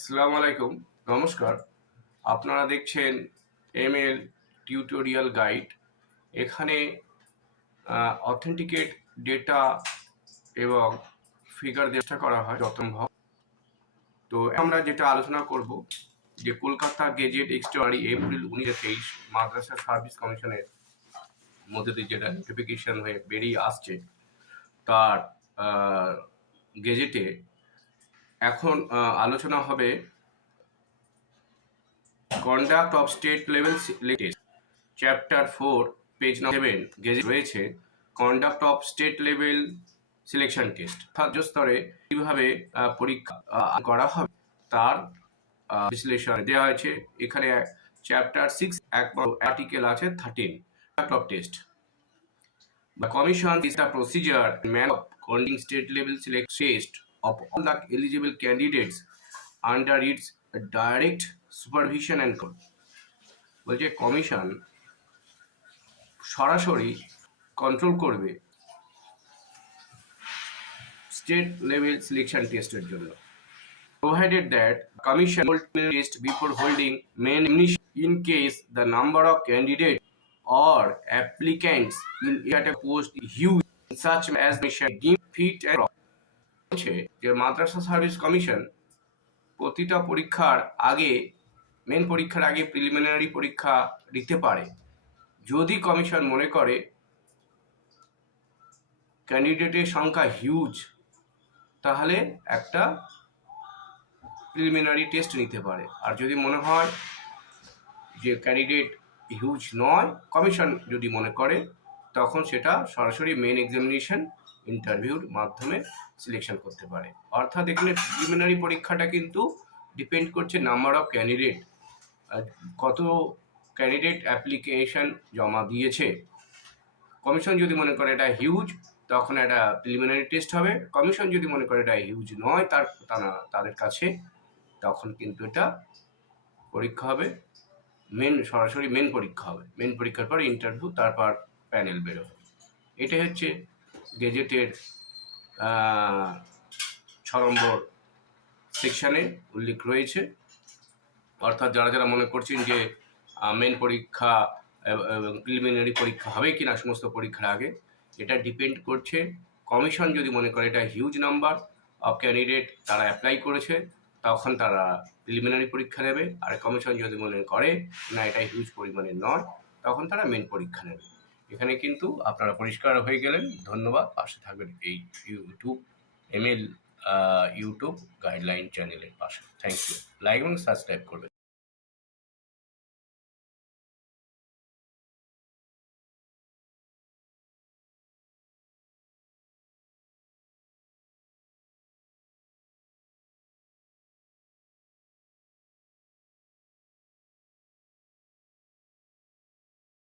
আসসালামু আলাইকুম, নমস্কার। আপনারা দেখছেন এমএল টিউটোরিয়াল গাইড। এখানে অথেন্টিকেট ডেটা এবং ফিগার চেষ্টা করা হয় যত সম্ভব। তো আমরা যেটা আলোচনা করব যে কলকাতা গেজেট এক্সট্রারি এপ্রিল 1923 মাদ্রাসা সার্ভিস কমিশনের মধ্যে দিয়ে যেটা নোটিফিকেশন হয়ে বেরিয়ে আসছে, তার গেজেটে এখন আলোচনা হবে conduct of state level test chapter 4 page 7 gazette রয়েছে conduct of state level selection test. রাজ্য স্তরে কিভাবে পরীক্ষা করা হবে তার বিশ্লেষণ দেওয়া হয়েছে। এখানে চ্যাপ্টার 6 আর্টিকেল আছে 13 conduct of test. The commission is the procedure and manner of conducting state level selection test of all the eligible candidates under its direct supervision and control. বলছে কমিশন সরাসরি কন্ট্রোল করবে state level selection টেস্টের জন্য, provided that commission hold test before holding main examination in case the number of candidates or applicants in a post huge in such as mission deemed fit and proper. বলছে যে মাদ্রাসা service commission প্রতিটা পরীক্ষার আগে, main পরীক্ষার আগে preliminary পরীক্ষা দিতে পারে যদি কমিশন মনে করে ক্যান্ডিডেটের সংখ্যা হিউজ, তাহলে একটা প্রিলিমিনারি টেস্ট নিতে পারে। আর যদি মনে হয় যে ক্যান্ডিডেট হিউজ নয়, কমিশন যদি মনে করে, তখন সেটা সরাসরি মেন এক্সামিনেশন ইন্টারভিউর মাধ্যমে সিলেকশন করতে পারে। অর্থাৎ এখানে প্রিলিমিনারি পরীক্ষাটা কিন্তু ডিপেন্ড করছে নাম্বার অফ ক্যান্ডিডেট, কত ক্যান্ডিডেট অ্যাপ্লিকেশন জমা দিয়েছে। কমিশন যদি মনে করে এটা হিউজ, তখন একটা প্রিলিমিনারি টেস্ট হবে। কমিশন যদি মনে করে এটা হিউজ নয় তাদের কাছে, তখন কিন্তু এটা পরীক্ষা হবে সরাসরি মেন পরীক্ষা হবে। মেন পরীক্ষার পর ইন্টারভিউ, তারপর প্যানেল বেরোবে। এটাই হচ্ছে গেজেটের 6 নম্বর সেকশানে উল্লেখ রয়েছে। অর্থাৎ যারা যারা মনে করছেন যে মেন পরীক্ষা এবং প্রিলিমিনারি পরীক্ষা হবে কিনা সমস্ত পরীক্ষার আগে, এটা ডিপেন্ড করছে কমিশন যদি মনে করে এটা হিউজ নাম্বার অফ ক্যান্ডিডেট তারা অ্যাপ্লাই করেছে, তখন তারা প্রিলিমিনারি পরীক্ষা নেবে। আর কমিশন যদি মনে করে না এটা হিউজ পরিমাণে নয়, তখন তারা মেন পরীক্ষা নেবে। এখানে কিন্তু আপনারা পরিষ্কার হয়ে গেলেন। ধন্যবাদ। পাশে থাকবেন এই এমএল ইউটিউব গাইডলাইন চ্যানেলের পাশে। Thank you. লাইক এবং সাবস্ক্রাইব করবেন।